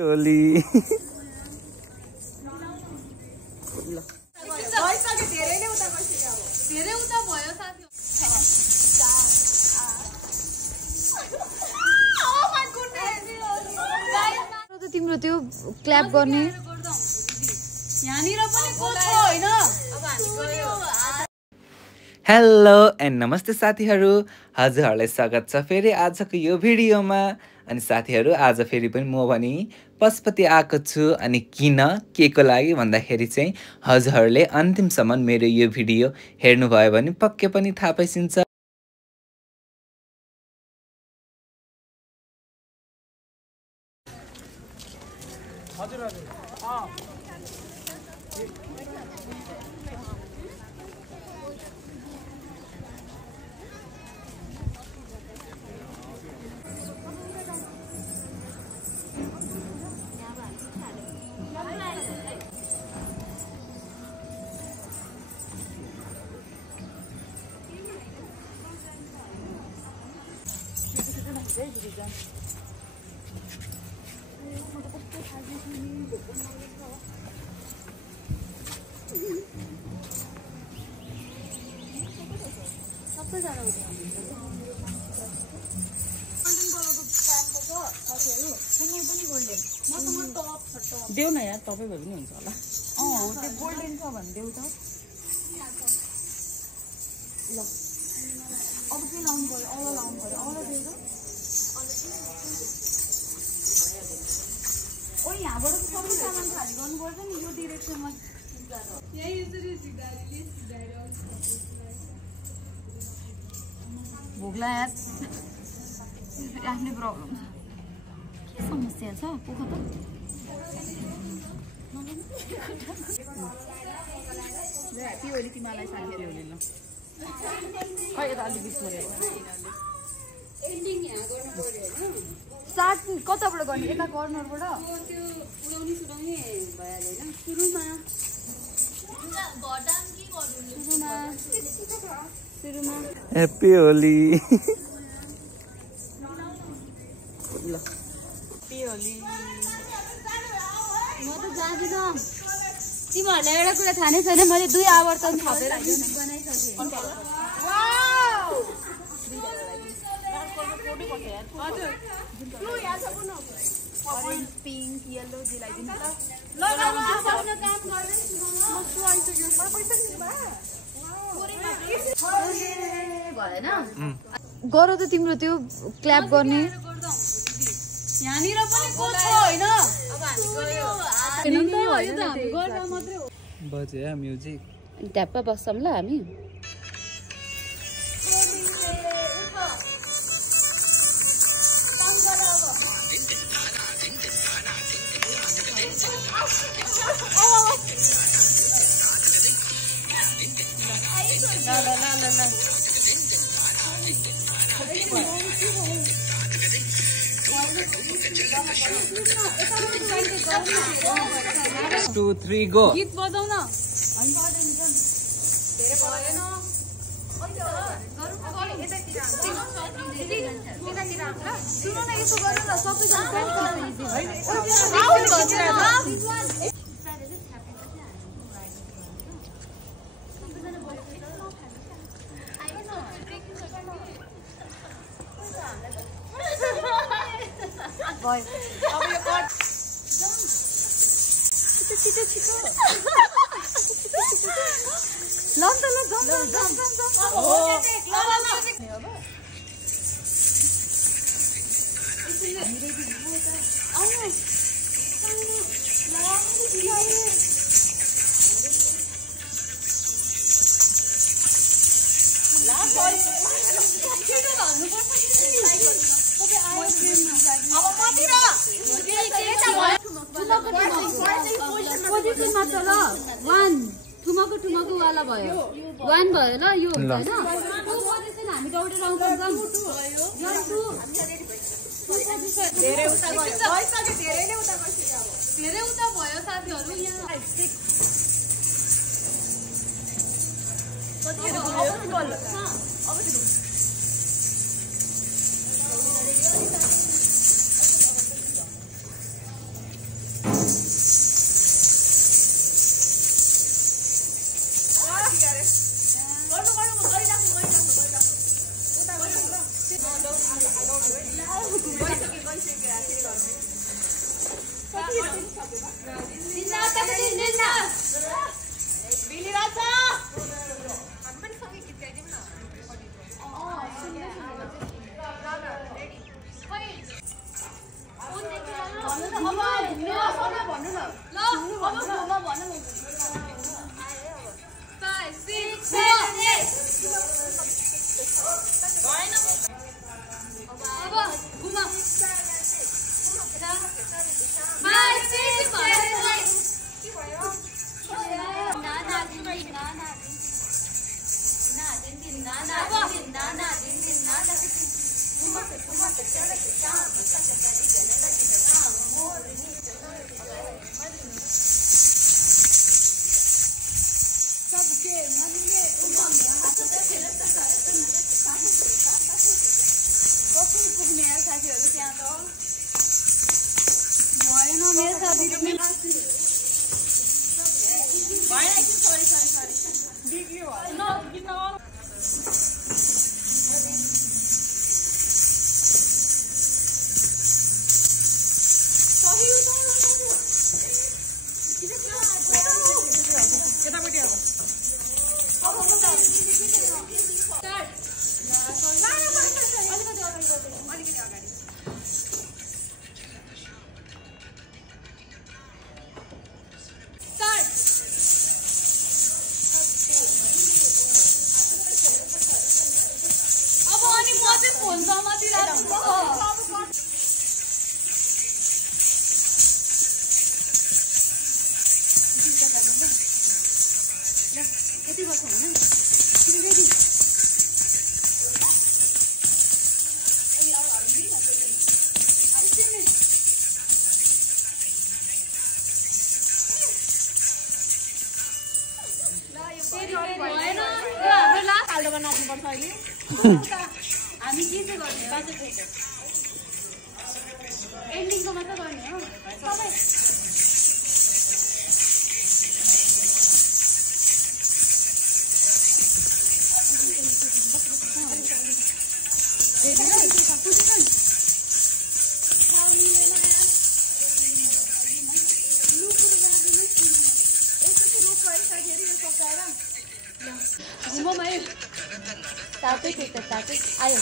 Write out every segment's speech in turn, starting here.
होली तिम्रो त्यो क्ल्याप गर्ने हेलो एन्ड नमस्ते साथीहरू, हजुरहरूलाई स्वागत छ फेरि आजको यो भिडियोमा। अनि साथीहरू आज फेरि पनि म भने पशुपति आएको छु। अनि किन के को लागि भन्दाखेरि चाहिँ हजुरहरूले अन्तिमसम्म मेरो यो भिडियो हेर्नुभयो भने पक्कै पनि थाहा पाइसिन्छ। देऊ न यार, तपाईँ भए पनि हुन्छ होला। हो त्यो गोल्डन छ भने देऊ त। ल अब के लाउनु पर्यो? औला लाउनु पर्यो। औला देऊ त। ओ यहाँबाट त सबै सामान खाली गर्नुपर्छ नि यो डिरेक्सनमा। भोग्ला यार, आफ्नै प्रब्लम छ। के समस्या छ पोख त? पिओली तिमीलाई साथी पिओली ल खै यता अलि बिस्मरे एन्डिङ यहाँ गर्नु पर्यो हैन। स्टार्ट कताबाट गर्ने? यता कर्नरबाट त्यो उडाउने सुडाउने भइहाल्यो हैन। सुरुमा घटाम के गर्नु? सुरुमा ह्यापी होली ल पिओली म त जादिन। तिमीहरूलाई एउटा कुरा थाहा नै छैन, मैले 2 आवर्तन थपेर बनाइसकेँ। पिङ्क येल्लो दिलाइदिनु त। भएन गर त तिम्रो त्यो क्ल्याप गर्ने यहाँनिर पनि को छ हैन? अब हामी गयो बज्यो म्युजिक। ट्याप्पा बस्छौँ ल हामी। Two three go. गीत बजाउ न। सुन न यसो गर न सबैजना। पोजिसनमा छ ल। 1 ठुमको वाला भयो। 1 भयो ल यो हुन्छ हैन। पोजिसन हामी दौडेर आउँछौँ। 1 2 धेरै उता गयो। भइसक्यो, धेरै नै उता गइसक्यो। अब धेरै उता भयो साथीहरु। यहाँ 6 कति हो? अब बल अब हामी के चाहिँ गर्ने बाटो एन्डिङको मात्र गर्ने हो सबै तातै आयो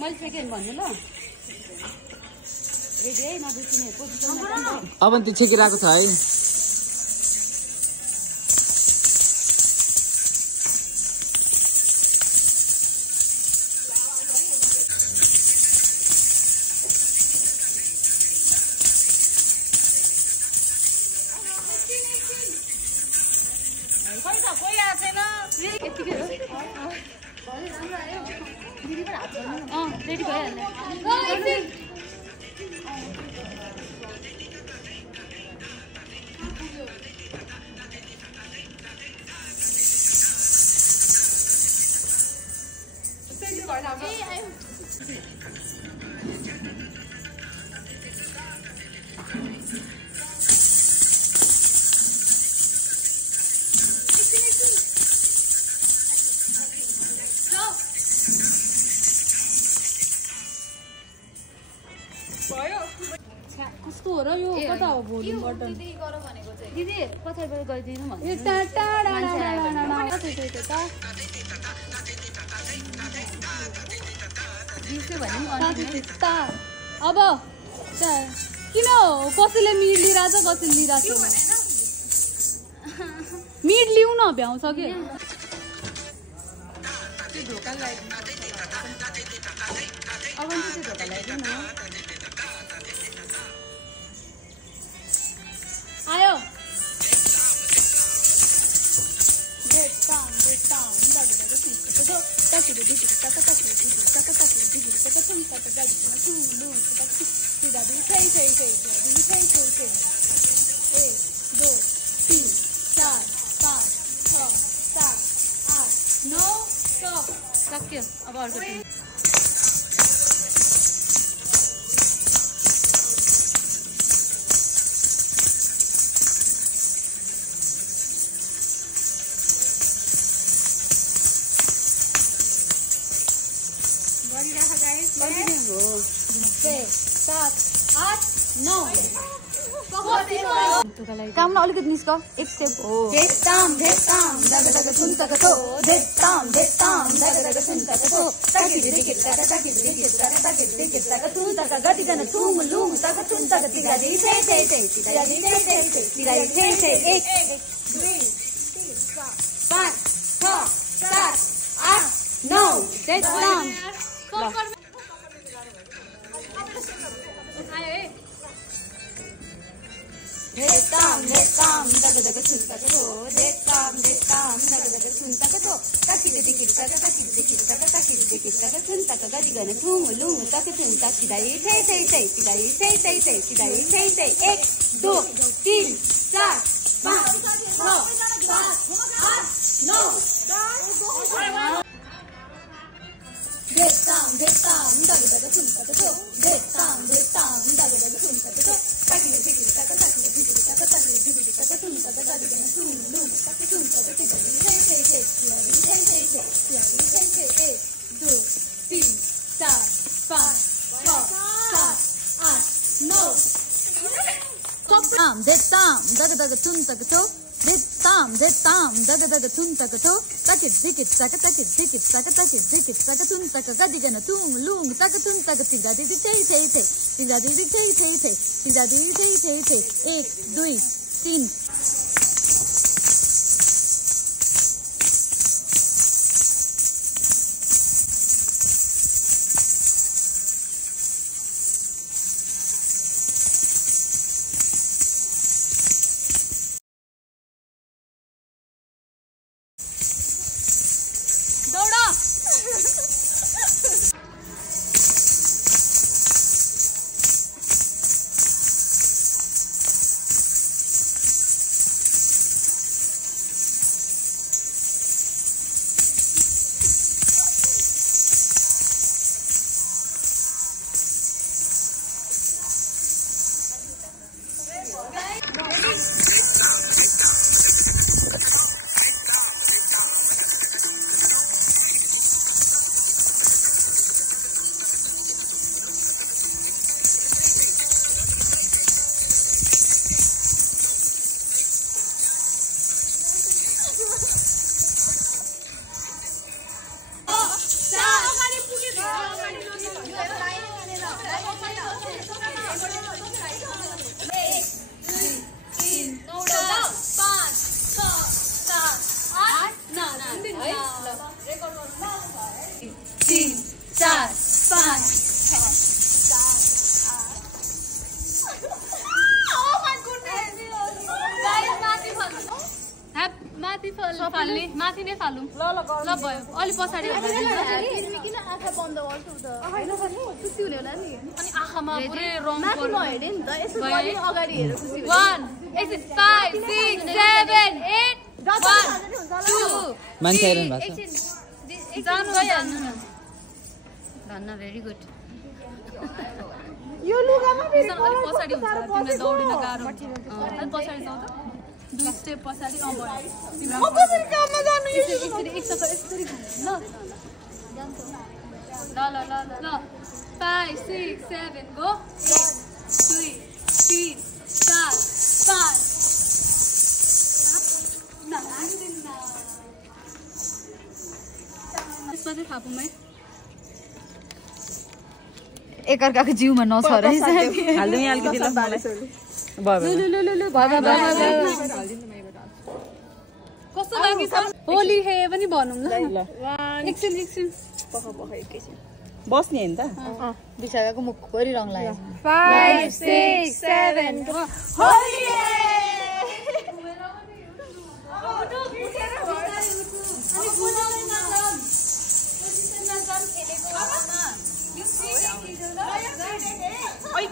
मैले सेकेन्ड भन्नु ल रेडी है नबिर्सिने पोजिसन अब त्यो छेकिरहेको छ है रेडी भइहाल्यो कस्तो हो र यो कता हो भोल्युम बटन दिदी पछाडिबाट गइदिनु अब किन कसैले मिड लिइरहेछ कसैले लिइरहेछ मिड लिउ न भ्याउँछ कि अब ढोका लगाइदिउ न आयो सक्यो अब अर्को टिम काममा अलिकति निस्क एक स्टेप हो Detam, daga daga tunta kato. Detam, daga daga tunta kato. Taki dikit, taka tunta ka gati gana tum lum taka tunta ka tiga di say. Tiga di say. 1, 2, 3, 4, 5, 6, 7, 8, 9. Detam Detam, daga daga tunta kato. Detam, daga daga tunta kato. Taki dikit, taka tunta ka gati gana tum lum taka tunta tiga di say. Tiga di say. 1, 2, 3, 4, 5, 6, 7, 8, 9. Detam, daga daga tunta kato. Detam, daga daga tunta kato. Taki dikit, taka tunta ka gati gana tum lum taka tunta ka tiga di say. Tiga di say. 1, 2, 3, 4, 5, 6, 7, 8, 9. Detam, daga daga tunta kato. Detam, daga daga tunta kato. Taki dikit, taka tunta ka gati gana tum lum taka tunta ka tiga di say. Tiga di say. 1, 2, 3. माथि नै फालौँ ल भयो अलि पछाडि किन आँखा बन्द गर्छु त हैन सनी खुसी हुने होला नि अनि आँखामा पुरै रङ माथि म हेर्ने नि त यसो पनि अगाडि हेरेर खुसी हुने 1 5 6 7 8 1 2 मान्छे आइरहनु भएको छ जानु गइहाल्नु न धन्न भेरी गुड यो लुगामा फेरि अलि पछाडि हुन्छ तिमीले दौडिन गाह्रो अलि पछाडि जाऊ त 2 स्टेप पछाडि भयो म कसरी काममा जानु यसरी एक चक्कर यसरी ल ल 5 6 7 go 1 2 3 4 5 त्यसपछि थापुमै एकअर्काको जिउमा नछरेछ हाल्दै अलिकति ल मलाई कस्तो लागि होली हे पनि भनौँ ल एकछिन बस्ने हैन त बिचाराको मुख भरि रङ लाग्यो 5 6 7 होली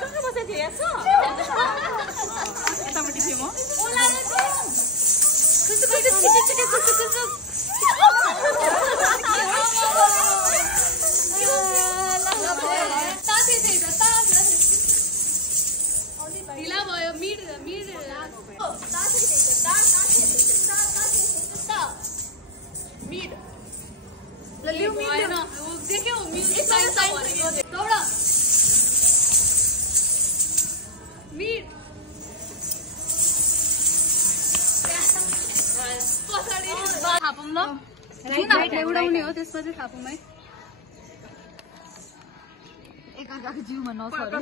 कहाँ बसेको थियो यसो यतापट्टि थिएँ म ढिला भयो मिड देख्यौ दौड मिड थापौँ ल उडाउने हो त्यसपछि थापौँ है एकअर्काको जिउमा नसर्नु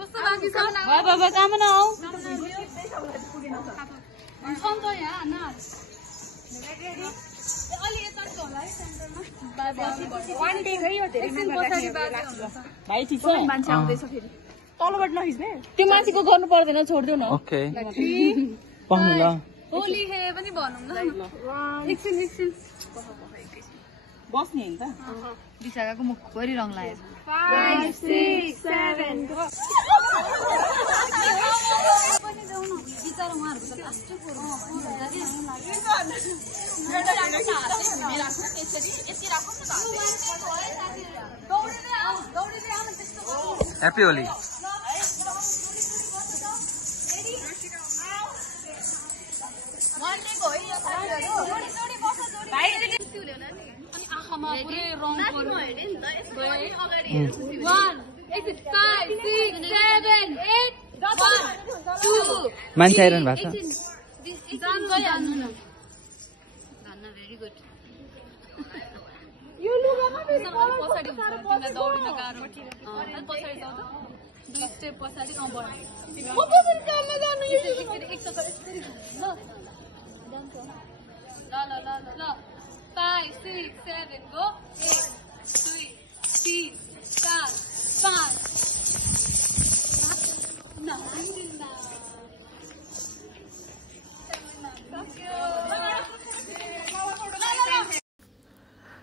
कस्तो बाँकी छ बाबा काम न आऊ यहाँ न अलि यता होला है सेन्टरमा भाइ ठिक छ मान्छे आउँदैछ फेरि तलबाट नखिच्ने त्यो मान्छेको गर्नु पर्दैन छोड्देऊ न ओके पाउनु ल होली हे पनि भनौँ न एकछिन बस्ने हैन त बिसागाको मुख भरि रङ लाग्यो 5 6 7 पनि जाउँ न बिचारा उहाँहरुको त लास्टै पुरो ह्यापी होली अनि आँखामा पुरै रङ पर्यो 1 5 6 7 8 1 2 मान्छे आइरहनु भएको छ जान्नु न भेरी गुड यो लुगामा फेरि पछाडि हुन्छ तिमीलाई दौडिन गाह्रो पछाडि जाऊ त 2 स्टेप पछाडि बढ म कसरी काममा जानु एक चक्कर यसरी ल ल 5 6 7 go 1 2 3 4 5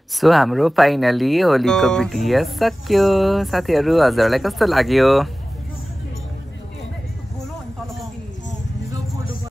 सो हाम्रो फाइनली होलीको भिडियो सक्यो साथीहरू हजुरहरूलाई कस्तो लाग्यो